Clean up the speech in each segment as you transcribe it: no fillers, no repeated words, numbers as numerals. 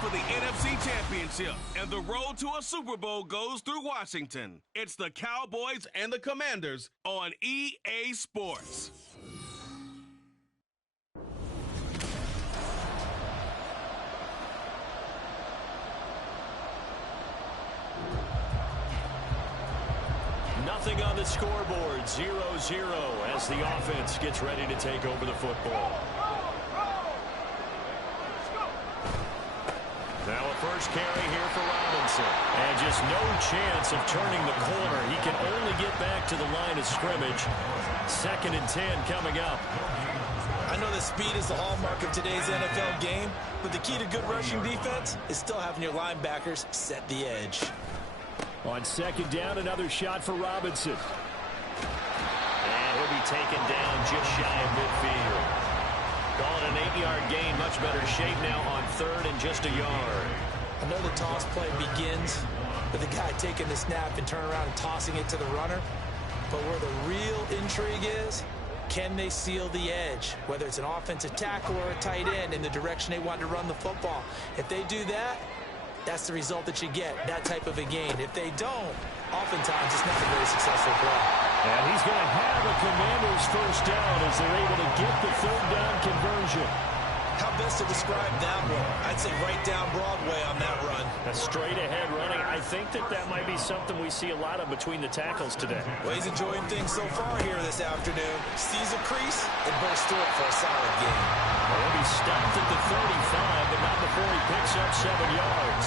for the NFC Championship, and the road to a Super Bowl goes through Washington. It's the Cowboys and the Commanders on EA Sports. Nothing on the scoreboard, 0-0 as the offense gets ready to take over the football. Now a first carry here for Robinson. And just no chance of turning the corner. He can only get back to the line of scrimmage. 2nd and 10 coming up. I know that speed is the hallmark of today's NFL game, but the key to good rushing defense is still having your linebackers set the edge. On 2nd down, another shot for Robinson. And he'll be taken down just shy of midfield. Calling an 8-yard gain, much better shape now on 3rd and just a yard. I know the toss play begins with the guy taking the snap and turning around and tossing it to the runner. But where the real intrigue is, can they seal the edge? Whether it's an offensive tackle or a tight end in the direction they want to run the football. If they do that, that's the result that you get, that type of a gain. If they don't, oftentimes it's not a very successful play. And he's going to have a Commanders first down as they're able to get the 3rd down conversion. How best to describe that one? I'd say right down Broadway on that run. A straight-ahead running. I think that might be something we see a lot of between the tackles today. Well, he's enjoying things so far here this afternoon. Sees a crease and bursts through it for a solid gain. Well, he'll be stopped at the 35, but not before he picks up 7 yards.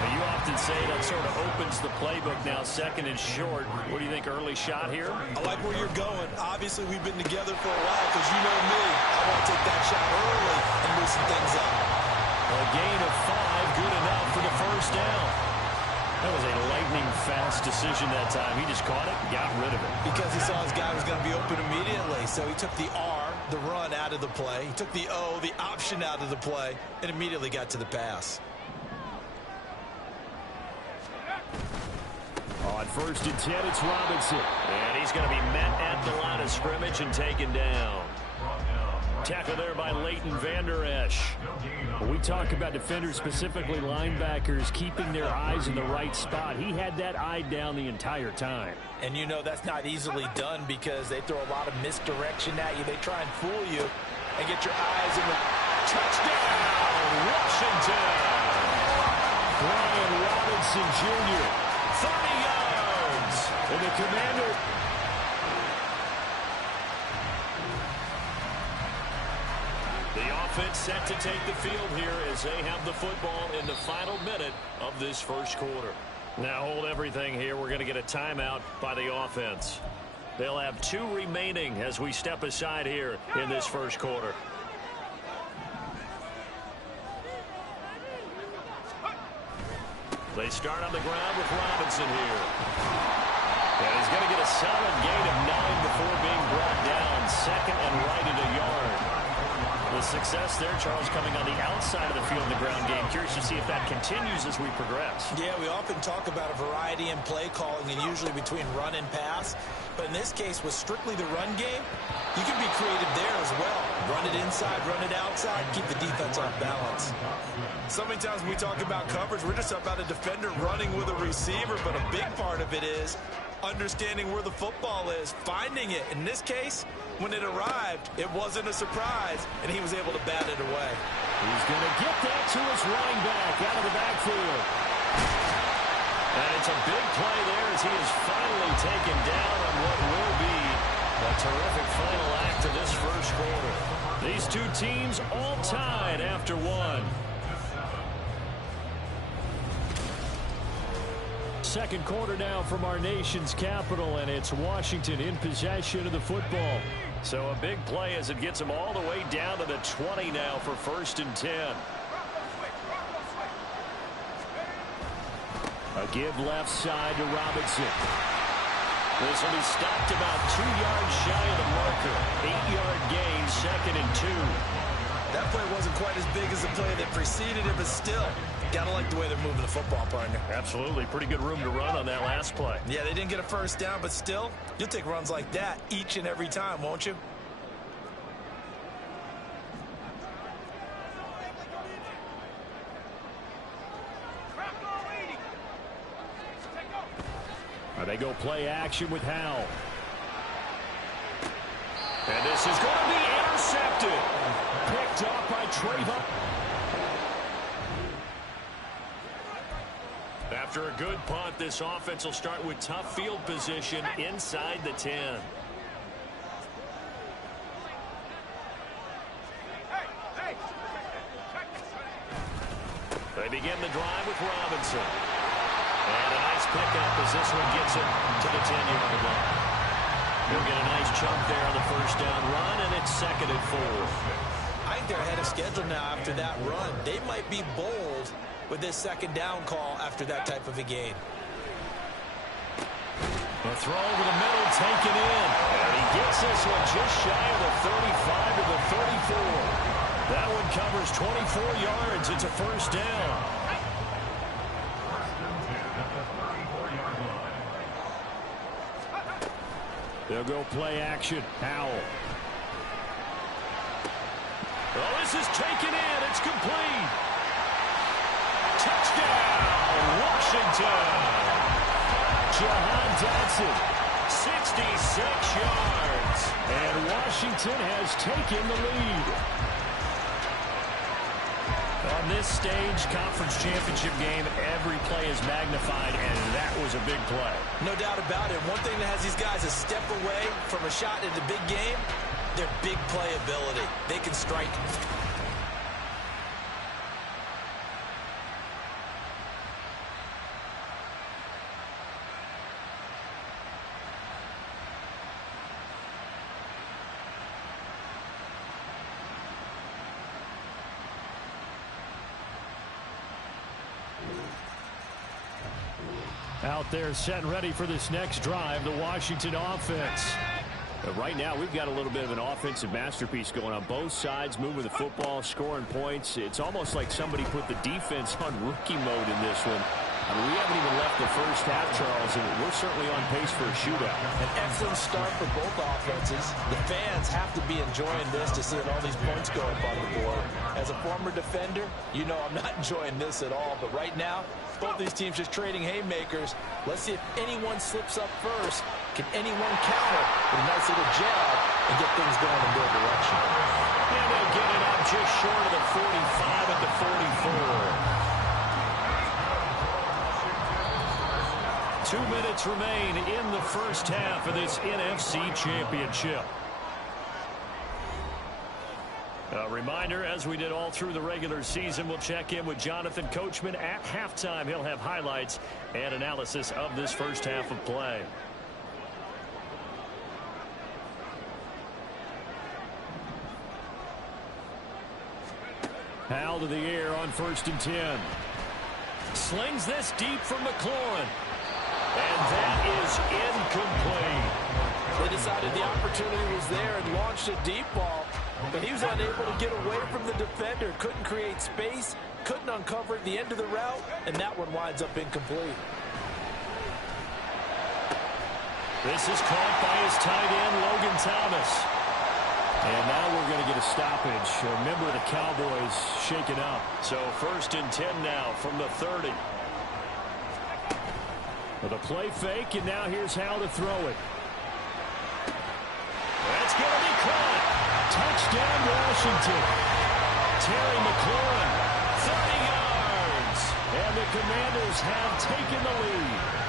Now, you often say that sort of opens the playbook now, 2nd and short. What do you think, early shot here? I like where you're going. Obviously, we've been together for a while because you know me. I want to take that shot early and loosen things up. A gain of 5, good enough for the first down. That was a lightning-fast decision that time. He just caught it and got rid of it. Because he saw his guy was going to be open immediately. So he took the R, the run, out of the play. He took the O, the option, out of the play, and immediately got to the pass. On 1st and 10, it's Robinson. And he's going to be met at the line of scrimmage and taken down. Tackle there by Leighton Vander Esch. When we talk about defenders, specifically linebackers, keeping their eyes in the right spot, he had that eye down the entire time. And you know that's not easily done because they throw a lot of misdirection at you. They try and fool you and get your eyes in the touchdown, Washington. Brian Robinson Jr., 30 yards. And the Commander... The offense set to take the field here as they have the football in the final minute of this first quarter. Now hold everything here. We're going to get a timeout by the offense. They'll have 2 remaining as we step aside here in this first quarter. They start on the ground with Robinson here. And he's going to get a solid gain of 9 before being brought down. 2nd and right at a yard. The success there, Charles, coming on the outside of the field in the ground game. Curious to see if that continues as we progress. Yeah, we often talk about a variety in play calling and usually between run and pass. But in this case, with strictly the run game, you can be creative there as well. Run it inside, run it outside, keep the defense off balance. So many times when we talk about coverage, we're just about a defender running with a receiver, but a big part of it is understanding where the football is, finding it. In this case, when it arrived, it wasn't a surprise, and he was able to bat it away. He's going to get that to his running back out of the backfield. And it's a big play there as he is finally taken down on what will be a terrific final act of this first quarter. These two teams all tied after 1. Second quarter now from our nation's capital, and it's Washington in possession of the football. So a big play as it gets them all the way down to the 20 now for 1st and 10. A give left side to Robinson. This will be stopped about 2 yards shy of the marker. 8-yard gain, 2nd and 2. That play wasn't quite as big as the play that preceded it, but still, gotta like the way they're moving the football, partner. Absolutely. Pretty good room to run on that last play. Yeah, they didn't get a first down, but still, you'll take runs like that each and every time, won't you? They go play action with Howell. And this is going to be intercepted. Picked off by Trayvon. After a good punt, this offense will start with tough field position inside the 10. They begin the drive with Robinson. And a nice pickup as this one gets him to the 10-yard line. He'll get a nice chunk there on the first down run, and it's 2nd and 4. I think they're ahead of schedule now after that run. They might be bold with this 2nd down call after that type of a gain. A throw over the middle, taken in. And he gets this one just shy of the 35 to the 34. That one covers 24 yards. It's a first down. They'll go play action. Howell. Oh, this is taken in. It's complete. Touchdown, Washington. Jahan Dotson, 66 yards. And Washington has taken the lead. On this stage, conference championship game, every play is magnified, and that was a big play. No doubt about it. One thing that has these guys a step away from a shot in the big game, their big play ability. They can strike. Out there set and ready for this next drive, the Washington offense. But right now, we've got a little bit of an offensive masterpiece going on both sides, moving the football, scoring points. It's almost like somebody put the defense on rookie mode in this one. I mean, we haven't even left the first half, Charles, and we're certainly on pace for a shootout. An excellent start for both offenses. The fans have to be enjoying this to see all these points go up on the board. As a former defender, you know I'm not enjoying this at all. But right now, both these teams just trading haymakers. Let's see if anyone slips up first. Can anyone counter with a nice little jab and get things going in their direction? And they'll get it up just short of the 45 at the 44. 2 minutes remain in the first half of this NFC Championship. A reminder, as we did all through the regular season, we'll check in with Jonathan Coachman at halftime. He'll have highlights and analysis of this first half of play. Howell to the air on 1st and 10. Slings this deep from McLaurin. And that is incomplete. They decided the opportunity was there and launched a deep ball, but he was unable to get away from the defender. Couldn't create space, couldn't uncover the end of the route, and that one winds up incomplete. This is caught by his tight end, Logan Thomas. And now we're going to get a stoppage. Remember, the Cowboys shaken up. So 1st and 10 now from the 30. With a play fake, and now here's Howell to throw it. That's going to be caught. Touchdown, Washington. Terry McLaurin, 30 yards. And the Commanders have taken the lead.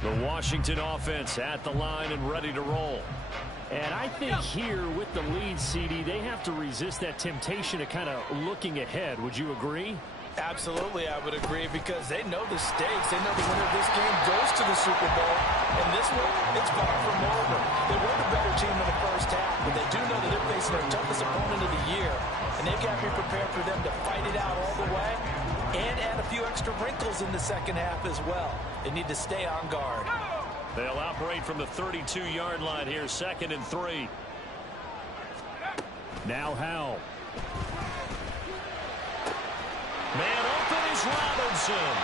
The Washington offense at the line and ready to roll. And I think here with the lead, CD, they have to resist that temptation of kind of looking ahead. Would you agree? Absolutely, I would agree, because they know the stakes. They know the winner of this game goes to the Super Bowl. And this one, it's far from over. They were the better team in the first half, but they do know that they're facing their toughest opponent of the year. And they've got to be prepared for them to fight it out all the way and add a few extra wrinkles in the second half as well. They need to stay on guard. They'll operate from the 32-yard line here, 2nd and 3. Now Howell. Man open is Robinson.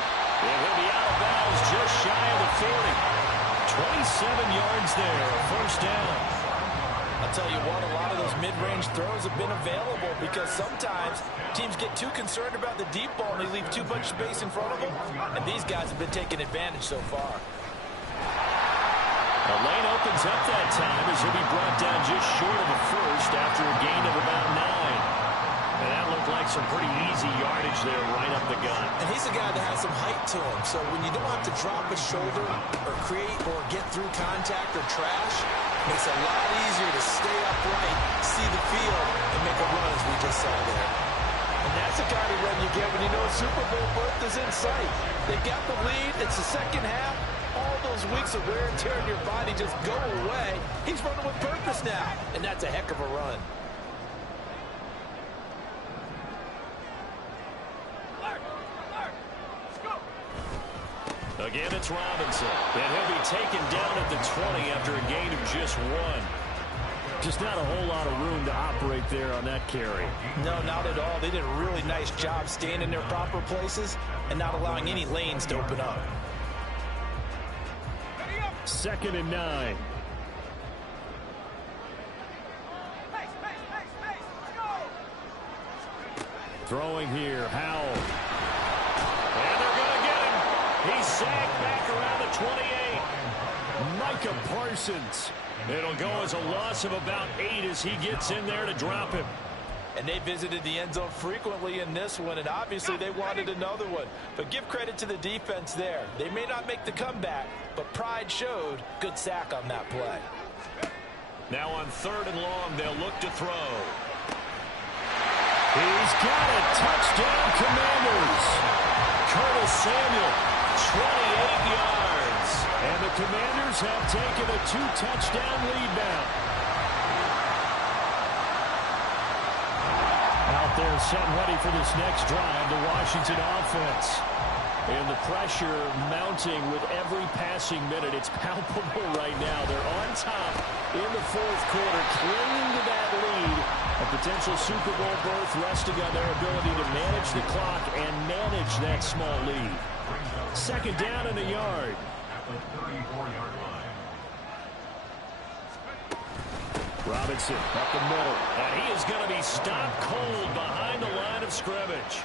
And he'll be out of bounds just shy of the 40. 27 yards there, first down. I'll tell you what, a lot of those mid-range throws have been available because sometimes teams get too concerned about the deep ball and they leave too much space in front of them. And these guys have been taking advantage so far. The lane opens up that time as he'll be brought down just short of the first after a gain of about 9. And that looked like some pretty easy yardage there right up the gut. And he's a guy that has some height to him, so when you don't have to drop a shoulder or create or get through contact or trash, it makes it a lot easier to stay upright, see the field, and make a run as we just saw there. And that's the kind of run you get when you know a Super Bowl berth is in sight. They got the lead. It's the second half. All those weeks of wear and tear in your body just go away. He's running with purpose now, and that's a heck of a run. Again, it's Robinson. And he'll be taken down at the 20 after a gain of just 1. Just not a whole lot of room to operate there on that carry. No, not at all. They did a really nice job staying in their proper places and not allowing any lanes to open up. 2nd and 9. Throwing here, Howell. And they're going to get him. He's sacked back around the 28. Micah Parsons. It'll go as a loss of about 8 as he gets in there to drop him. And they visited the end zone frequently in this one, and obviously they wanted another one. But give credit to the defense there. They may not make the comeback, but pride showed. Good sack on that play. Now on 3rd and long, they'll look to throw. He's got it. Touchdown, Commanders. Curtis Samuel, 28 yards. And the Commanders have taken a 2-touchdown lead now. Out there set ready for this next drive, the Washington offense. And the pressure mounting with every passing minute. It's palpable right now. They're on top in the 4th quarter, clinging to that lead. A potential Super Bowl berth resting on their ability to manage the clock and manage that small lead. 2nd down and a yard. Robinson up the middle. And he is going to be stopped cold behind the line of scrimmage.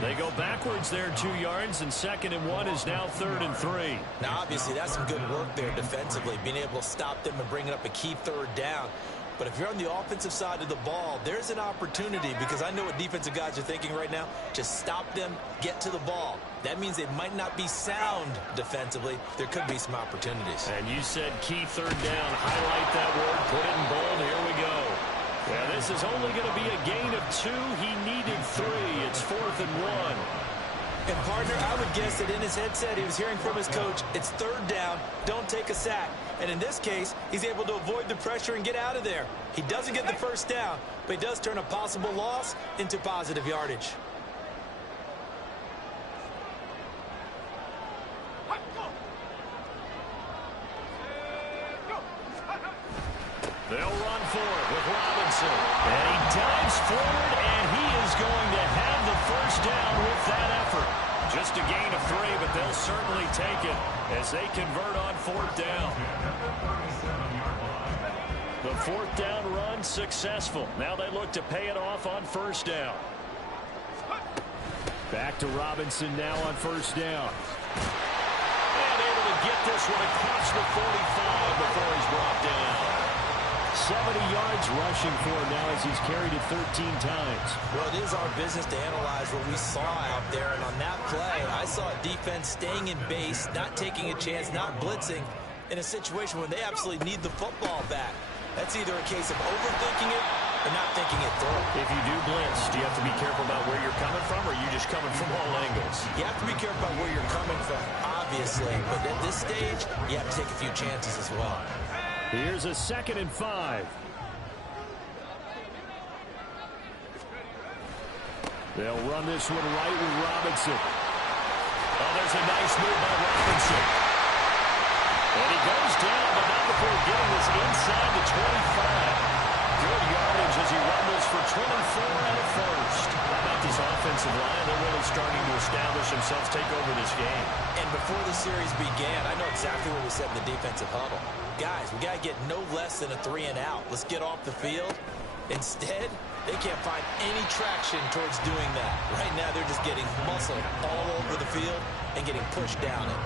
They go backwards there 2 yards, and 2nd and 1 is now 3rd and 3. Now, obviously, that's some good work there defensively, being able to stop them and bringing up a key 3rd down. But if you're on the offensive side of the ball, there's an opportunity, because I know what defensive guys are thinking right now. Just stop them, get to the ball. That means they might not be sound defensively. There could be some opportunities. And you said key 3rd down. Highlight that word. Put it in bold. Here we go. Yeah, this is only going to be a gain of 2. He needed 3. It's 4th and 1. And, partner, I would guess that in his headset he was hearing from his coach, it's 3rd down, don't take a sack. And in this case, he's able to avoid the pressure and get out of there. He doesn't get the 1st down, but he does turn a possible loss into positive yardage. They'll run for it with Robinson. And he dives forward, and he is going to have the 1st down with that effort. Just a gain of 3, but they'll certainly take it as they convert on 4th down. The 4th down run successful. Now they look to pay it off on 1st down. Back to Robinson now on 1st down. And able to get this one across the 45 before he's brought down. 70 yards rushing for him now as he's carried it 13 times. Well, it is our business to analyze what we saw out there. And on that play, I saw a defense staying in base, not taking a chance, not blitzing in a situation where they absolutely need the football back. That's either a case of overthinking it or not thinking it through. If you do blitz, do you have to be careful about where you're coming from, or are you just coming from all angles? You have to be careful about where you're coming from, obviously. But at this stage, you have to take a few chances as well. Here's a 2nd and 5. They'll run this one right with Robinson. Oh, there's a nice move by Robinson. And he goes down, but not before getting this inside the 25. Good yardage as he rumbles for 24 and a first. How about this offensive line? They're really starting to establish themselves, take over this game. And before the series began, I know exactly what we said in the defensive huddle. Guys, we got to get no less than a 3 and out. Let's get off the field. Instead, they can't find any traction towards doing that. Right now, they're just getting muscle all over the field and getting pushed down it.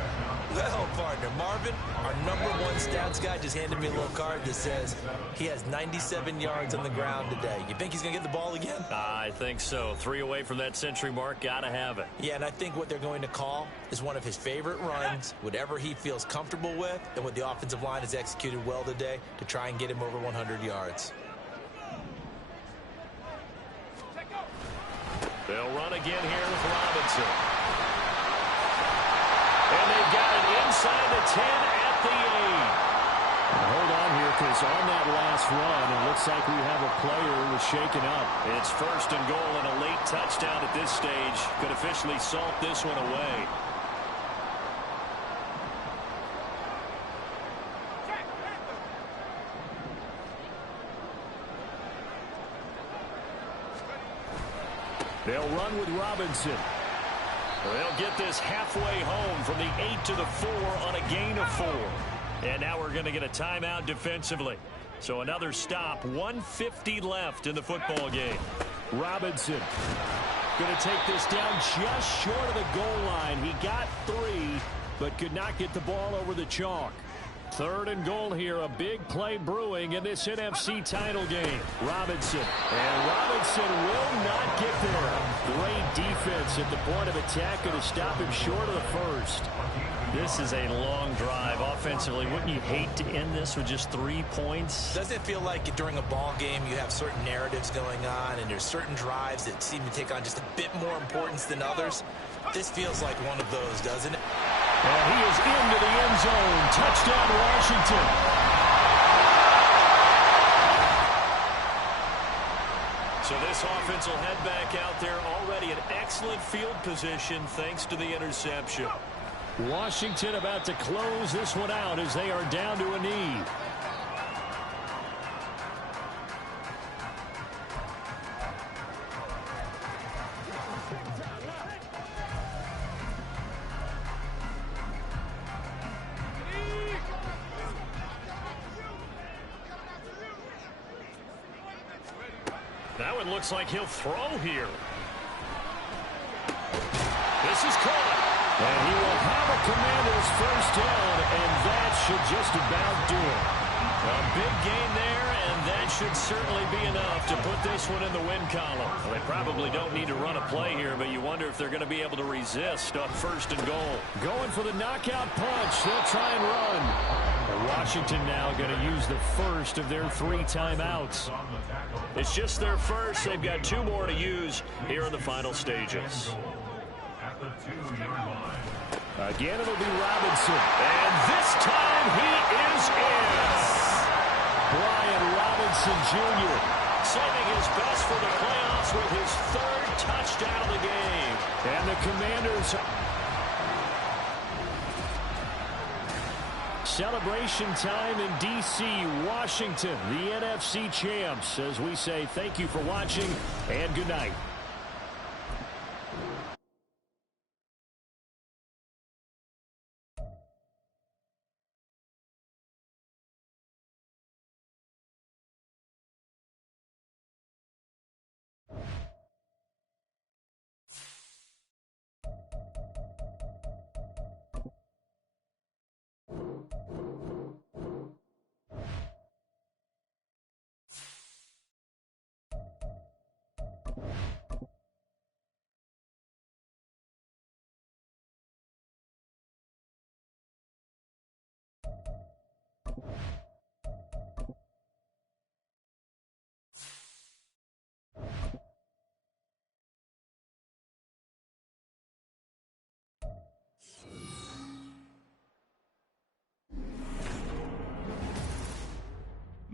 Well, partner, Marvin, our #1 stats guy, just handed me a little card that says he has 97 yards on the ground today. You think he's going to get the ball again? I think so. 3 away from that century mark. Got to have it. Yeah, and I think what they're going to call is one of his favorite runs, whatever he feels comfortable with, and what the offensive line has executed well today to try and get him over 100 yards. They'll run again here with Robinson. And they've got it inside the 10 at the 8. Now hold on here, because on that last run, it looks like we have a player who was shaken up. It's 1st and goal and a late touchdown at this stage. Could officially salt this one away. They'll run with Robinson. They'll get this halfway home from the 8 to the 4 on a gain of 4. And now we're going to get a timeout defensively. So another stop, 1:50 left in the football game. Robinson going to take this down just short of the goal line. He got 3, but could not get the ball over the chalk. 3rd and goal here, a big play brewing in this NFC title game. Robinson, and Robinson will not get there. Great defense at the point of attack, going to stop him short of the first. This is a long drive offensively. Wouldn't you hate to end this with just 3 points? Doesn't it feel like during a ball game you have certain narratives going on and there's certain drives that seem to take on just a bit more importance than others? This feels like one of those, doesn't it? And he is into the end zone. Touchdown, Washington. So this offense will head back out there already in excellent field position thanks to the interception. Washington about to close this one out as they are down to a knee. Now it looks like he'll throw here. This is caught. And he will have a Commanders first down, and that should just about do it. A big gain there, and that should certainly be enough to put this one in the win column. Well, they probably don't need to run a play here, but you wonder if they're going to be able to resist on 1st and goal. Going for the knockout punch. They'll try and run. And Washington now going to use the first of their 3 timeouts. It's just their first. They've got 2 more to use here in the final stages. Again, it'll be Robinson. And this time he is in. Brian Robinson Jr. saving his best for the playoffs with his 3rd touchdown of the game. And the Commanders. Celebration time in D.C., Washington, the NFC champs, as we say thank you for watching and good night.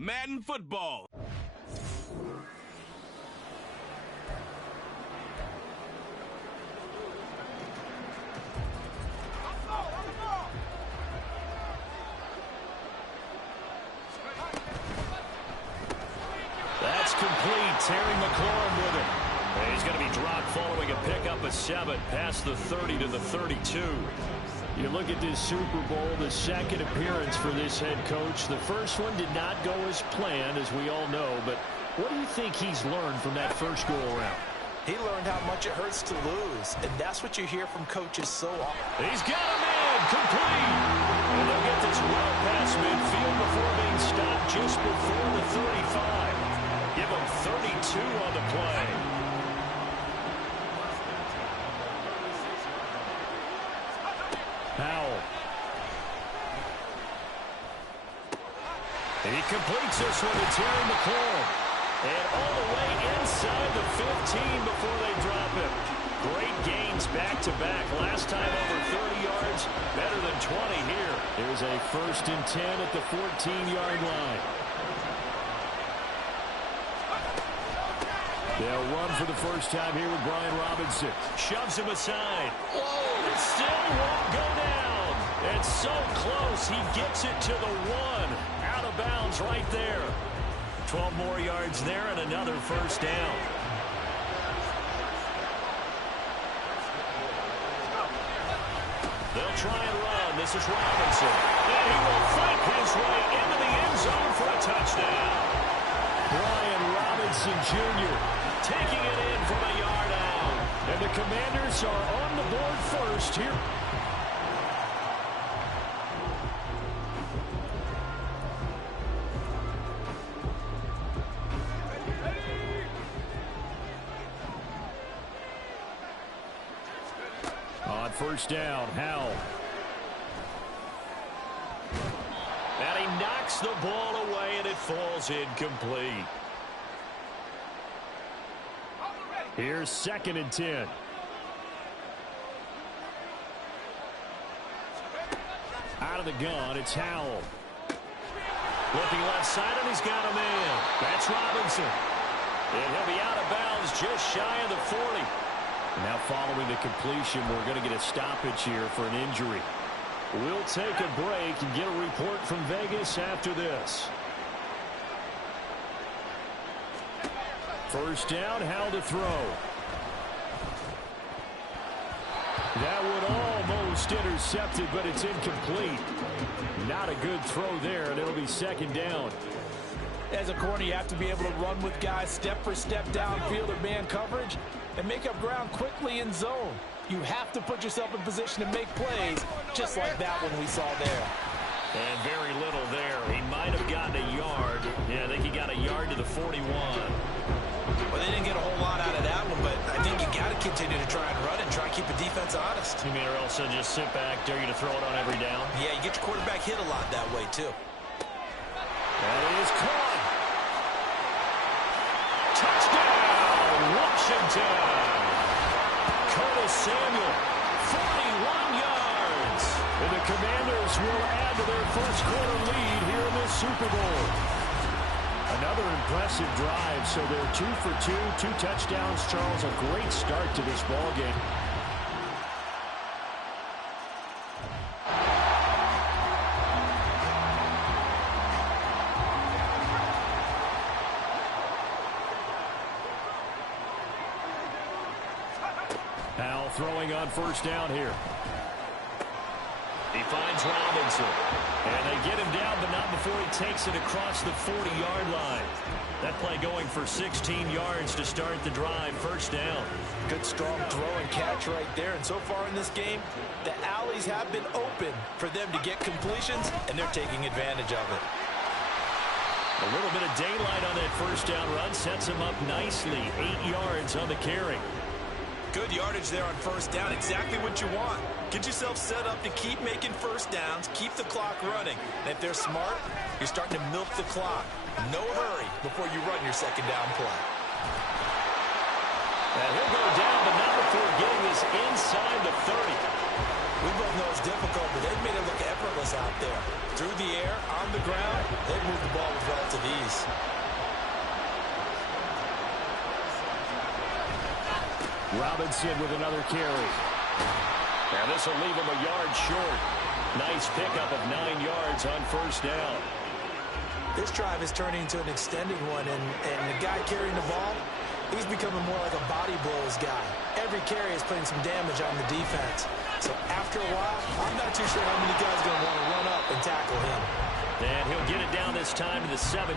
Madden Football. That's complete. Terry McLaurin with it. And he's going to be dropped following a pickup of 7 past the 30 to the 32. You look at this Super Bowl, the second appearance for this head coach. The first one did not go as planned, as we all know. But what do you think he's learned from that first go-around? He learned how much it hurts to lose, and that's what you hear from coaches so often. He's got him in, complete. And they'll get this well past midfield before being stopped just before the 35. Give him 32 on the play. Powell. And he completes this one to Terry McLaurin. And all the way inside the 15 before they drop him. Great gains back-to-back. Last time over 30 yards, better than 20 here. There's a 1st and 10 at the 14-yard line. They'll run for the first time here with Brian Robinson. Shoves him aside. Whoa, it still won't go down. It's so close. He gets it to the 1. Out of bounds right there. 12 more yards there and another first down. They'll try and run. This is Robinson. And he will fight his way into the end zone for a touchdown. Brian Robinson Jr. taking it in from a yard out. And the Commanders are on the board first here. On first down, Howell. And he knocks the ball away, and it falls incomplete. Here's 2nd and 10. Out of the gun, it's Howell. Looking left side, and he's got a man. That's Robinson. And he'll be out of bounds just shy of the 40. Now following the completion, we're going to get a stoppage here for an injury. We'll take a break and get a report from Vegas after this. First down, Howell to throw. That would almost intercepted, but it's incomplete. Not a good throw there, and it'll be 2nd down. As a corner, you have to be able to run with guys step for step downfield or man coverage and make up ground quickly in zone. You have to put yourself in position to make plays, just like that one we saw there. And very little there. He might have gotten a yard. Yeah, I think he got a yard to the 41. Well, they didn't get a whole lot out of that one, but I think you got to continue to try and run and try and keep the defense honest. You mean, or else they'll just sit back, dare you to throw it on every down? Yeah, you get your quarterback hit a lot that way, too. That is caught. Touchdown, Washington. Curtis Samuel, 41 yards. And the Commanders will add to their first quarter lead here in this Super Bowl. Another impressive drive, so they're 2 for 2, 2 touchdowns. Charles, a great start to this ball game. Powell throwing on first down here. He finds Robinson. And they get him down, but not before he takes it across the 40-yard line. That play going for 16 yards to start the drive. First down. Good, strong throw and catch right there. And so far in this game, the alleys have been open for them to get completions, and they're taking advantage of it. A little bit of daylight on that first down run sets him up nicely. 8 yards on the carry. Good yardage there on first down. Exactly what you want. Get yourself set up to keep making first downs, keep the clock running. And if they're smart, you're starting to milk the clock. No hurry before you run your second down play. And he'll go down, but not before getting this inside the 30. We both know it's difficult, but they've made it look effortless out there. Through the air, on the ground, they've moved the ball with relative ease. Robinson with another carry. And this will leave him a yard short. Nice pickup of 9 yards on first down. This drive is turning into an extended one, and the guy carrying the ball, he's becoming more like a body blows guy. Every carry is putting some damage on the defense. So after a while, I'm not too sure how many guys are going to want to run up and tackle him. And he'll get it down this time to the 17.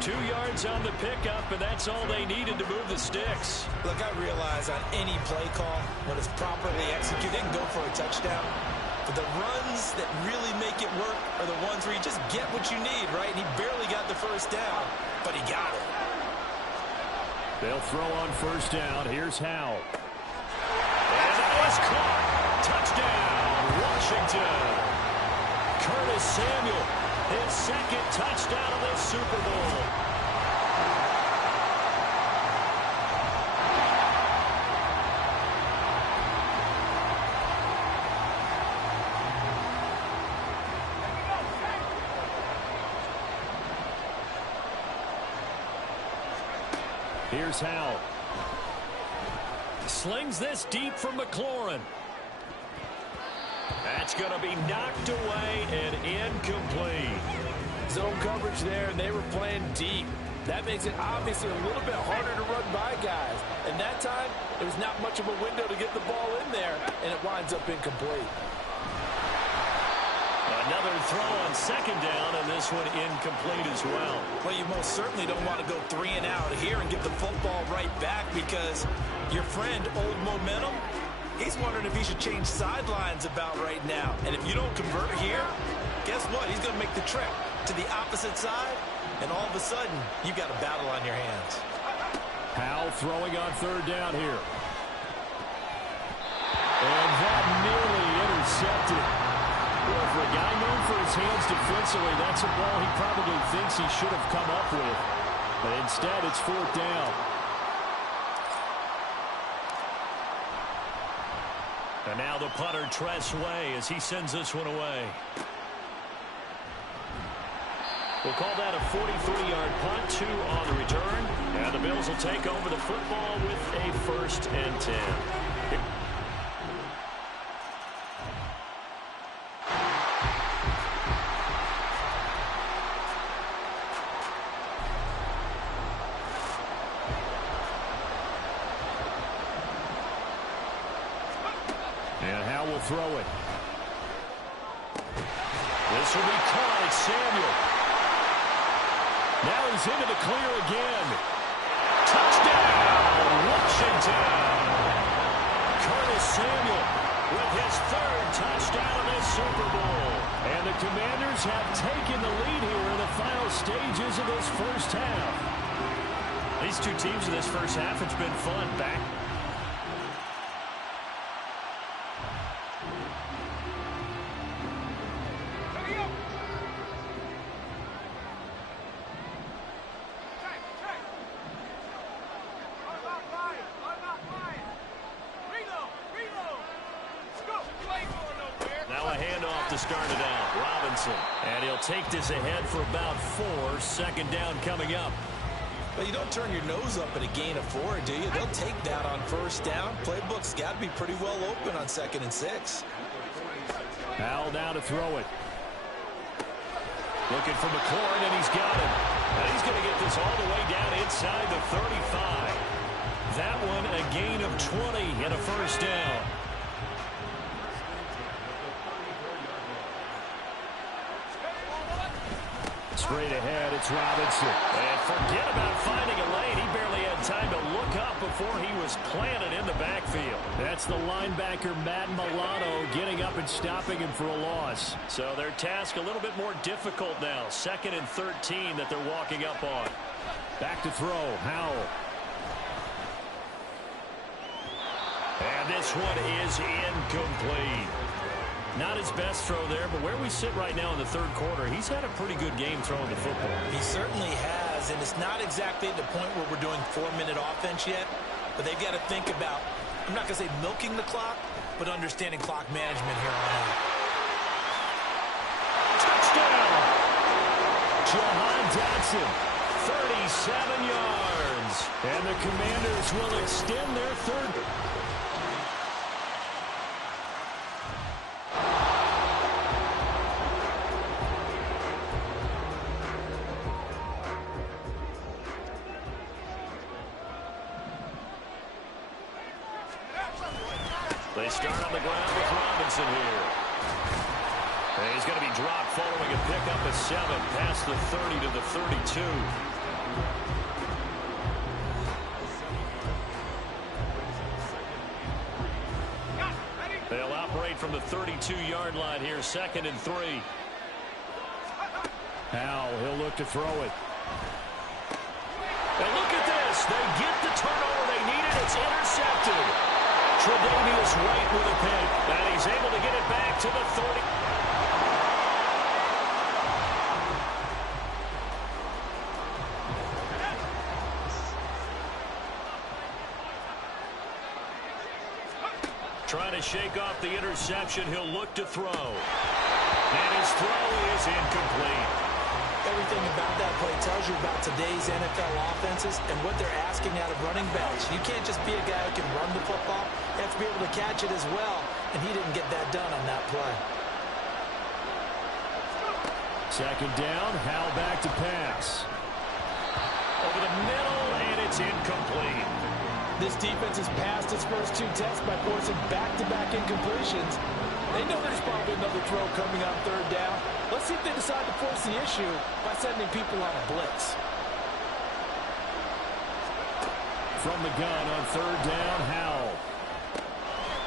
2 yards on the pickup, and that's all they needed to move the sticks. Look, I realize on any play call, when it's properly executed, they can go for a touchdown. But the runs that really make it work are the ones where you just get what you need, right? And he barely got the first down, but he got it. They'll throw on first down. Here's Howell. And that was caught. Touchdown, Washington. Curtis Samuel, his second touchdown of this Super Bowl. Here's Howell. Slings this deep from McLaurin. That's going to be knocked away and incomplete. Zone coverage there, and they were playing deep. That makes it obviously a little bit harder to run by guys. And that time, there was not much of a window to get the ball in there, and it winds up incomplete. Another throw on second down, and this one incomplete as well. Well, you most certainly don't want to go 3 and out here and get the football right back, because your friend, Old Momentum, he's wondering if he should change sidelines about right now. And if you don't convert here, guess what? He's going to make the trek to the opposite side, and all of a sudden, you've got a battle on your hands. Howell throwing on third down here. And that nearly intercepted. Well, for a guy known for his hands defensively, that's a ball he probably thinks he should have come up with. But instead, it's fourth down. And now the punter, Tress Way, as he sends this one away. We'll call that a 43-yard punt, 2 on the return. And the Bills will take over the football with a 1st and 10. And Howell will throw it. This will be caught. It's Samuel. Now he's into the clear again. Touchdown, Washington. Curtis Samuel with his 3rd touchdown of this Super Bowl. And the Commanders have taken the lead here in the final stages of this first half. These two teams in this first half, it's been fun. Back. Start it out. Robinson. And he'll take this ahead for about 4. Second down coming up. Well, you don't turn your nose up at a gain of 4, do you? They'll take that on first down. Playbook's got to be pretty well open on 2nd and 6. Howell down to throw it. Looking for McLaurin, and he's got it. And he's going to get this all the way down inside the 35. That one a gain of 20 and a first down. Straight ahead, it's Robinson. And forget about finding a lane. He barely had time to look up before he was planted in the backfield. That's the linebacker, Matt Milano, getting up and stopping him for a loss. So their task a little bit more difficult now. 2nd and 13 that they're walking up on. Back to throw, Howell. And this one is incomplete. Not his best throw there, but where we sit right now in the 3rd quarter, he's had a pretty good game throwing the football. He certainly has, and it's not exactly at the point where we're doing 4-minute offense yet, but they've got to think about, I'm not going to say milking the clock, but understanding clock management here on out. Touchdown! Jahan Dotson, 37 yards. And the Commanders will extend their third. They start on the ground with Robinson here. And he's going to be dropped following a pickup of 7 past the 30 to the 32. They'll operate from the 32-yard line here, 2nd and 3. Howell, he'll look to throw it. And look at this. They get the turnover they needed. It's intercepted. Tre'Davious White with a pick. And he's able to get it back to the 30. Trying to shake off the interception. He'll look to throw. And his throw is incomplete. Everything about that play tells you about today's NFL offenses and what they're asking out of running backs. You can't just be a guy who can run the football. You have to be able to catch it as well, and he didn't get that done on that play. 2nd down, Howell back to pass. Over the middle, and it's incomplete. This defense has passed its first 2 tests by forcing back-to-back incompletions. They know there's probably another throw coming on 3rd down. Let's see if they decide to force the issue by sending people on a blitz. From the gun on 3rd down, Howell.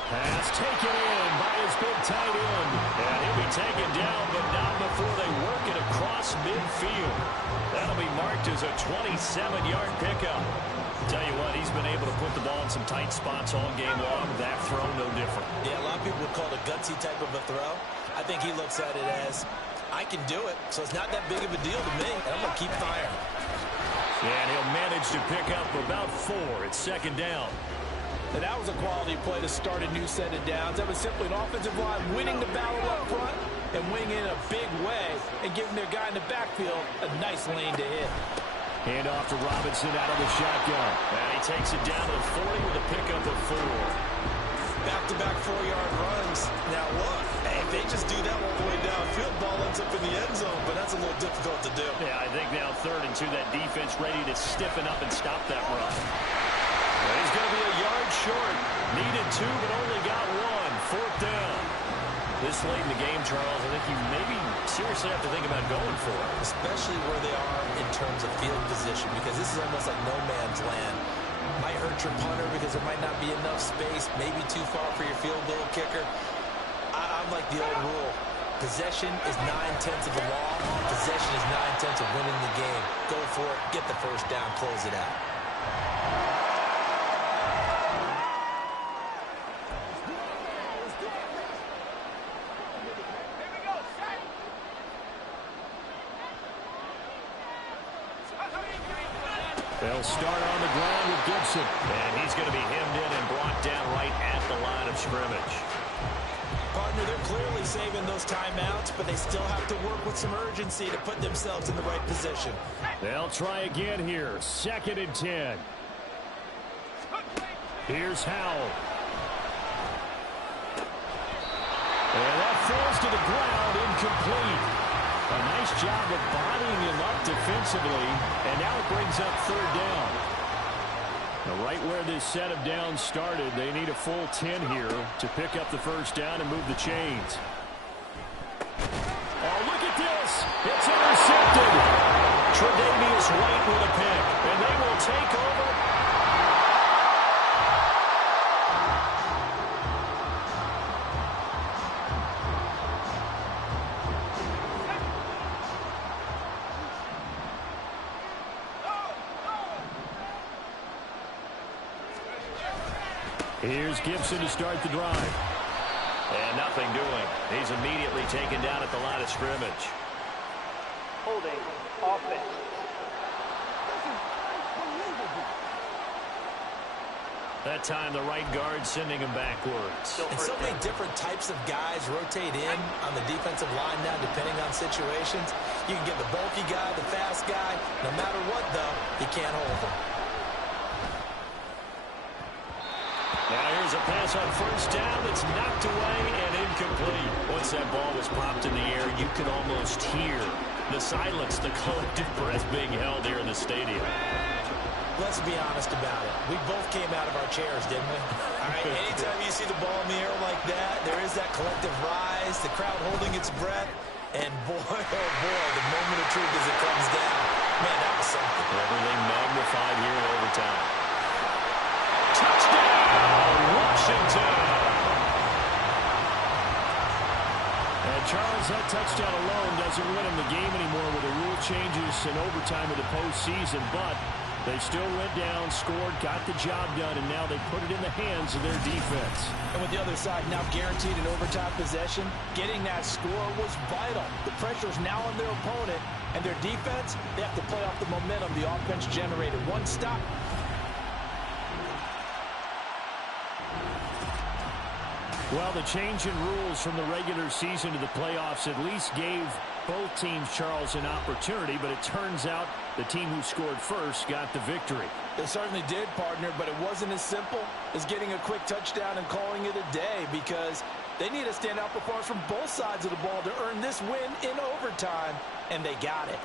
Pass taken in by his big tight end. And he'll be taken down, but not before they work it across midfield. That'll be marked as a 27-yard pickup. Tell you what, he's been able to put the ball in some tight spots all game long. That throw, no different. Yeah, a lot of people would call it a gutsy type of a throw. I think he looks at it as, I can do it, so it's not that big of a deal to me, and I'm going to keep firing. And he'll manage to pick up about 4. It's 2nd down. And that was a quality play to start a new set of downs. That was simply an offensive line winning the battle up front and winning in a big way and giving their guy in the backfield a nice lane to hit. Hand off to Robinson out of the shotgun. And he takes it down to the 40 with a pickup of 4. Back-to-back 4-yard runs. Now look, hey, if they just do that all the way downfield, ball ends up in the end zone, but that's a little difficult to do. Yeah, I think now 3rd and 2, that defense ready to stiffen up and stop that run. And he's going to be a yard short. Needed 2, but only got 1. 4th down. This late in the game, Charles, I think you maybe seriously have to think about going for it. Especially where they are in terms of field position, because this is almost like no man's land. Might hurt your punter because there might not be enough space, maybe too far for your field goal kicker. I'm like the old rule. Possession is 9/10 of the law. Possession is 9/10 of winning the game. Go for it, get the 1st down, close it out. They'll start on the ground with Gibson. And he's going to be hemmed in and brought down right at the line of scrimmage. Partner, they're clearly saving those timeouts, but they still have to work with some urgency to put themselves in the right position. They'll try again here. 2nd and 10. Here's Howell. And that falls to the ground, incomplete. A nice job of bodying him up defensively, and now it brings up 3rd down. Now, right where this set of downs started, they need a full 10 here to pick up the 1st down and move the chains. Oh, look at this. It's intercepted. Tre'Davious White with a pick, and they will take over. Here's Gibson to start the drive. And nothing doing. He's immediately taken down at the line of scrimmage. Holding offense. That time the right guard sending him backwards. And so many different types of guys rotate in on the defensive line now, depending on situations. You can get the bulky guy, the fast guy. No matter what, though, you can't hold him. Now here's a pass on first down that's knocked away and incomplete. Once that ball was popped in the air, you could almost hear the silence, the collective breath being held here in the stadium. Let's be honest about it. We both came out of our chairs, didn't we? All right, anytime you see the ball in the air like that, there is that collective rise, the crowd holding its breath, and boy, oh boy, the moment of truth as it comes down. Man, that was something. Everything magnified here in overtime. Touchdown, Washington! And Charles, that touchdown alone doesn't win him the game anymore with the rule changes in overtime of the postseason, but they still went down, scored, got the job done, and now they put it in the hands of their defense. And with the other side now guaranteed an overtime possession, getting that score was vital. The pressure is now on their opponent, and their defense, they have to play off the momentum the offense generated. One stop. Well, the change in rules from the regular season to the playoffs at least gave both teams, Charles, an opportunity, but it turns out the team who scored first got the victory. They certainly did, partner, but it wasn't as simple as getting a quick touchdown and calling it a day, because they need a standout performance from both sides of the ball to earn this win in overtime, and they got it.